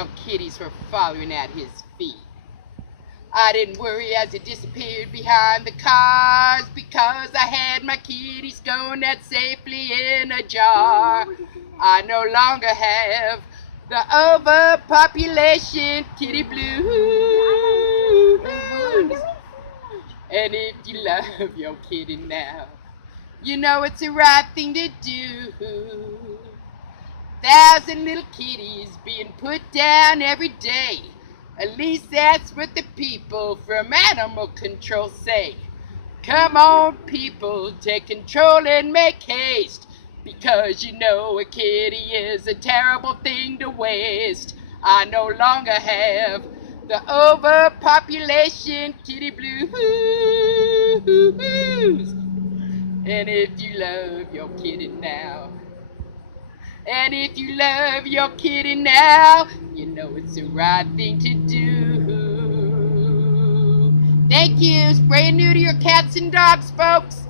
feral kitties were following at his feet. I didn't worry as it disappeared behind the cars because I had my kitties going that safely in a jar. I no longer have the overpopulation kitty blues. And if you love your kitty now, you know it's the right thing to do. 1,000 little kitties being put down every day. At least that's what the people from animal control say. Come on, people, take control and make haste. Because you know a kitty is a terrible thing to waste. I no longer have the overpopulation kitty blues. And if you love your kitty now, and if you love your kitty now, you know it's the right thing to do. Thank you. Spray and neuter your cats and dogs, folks.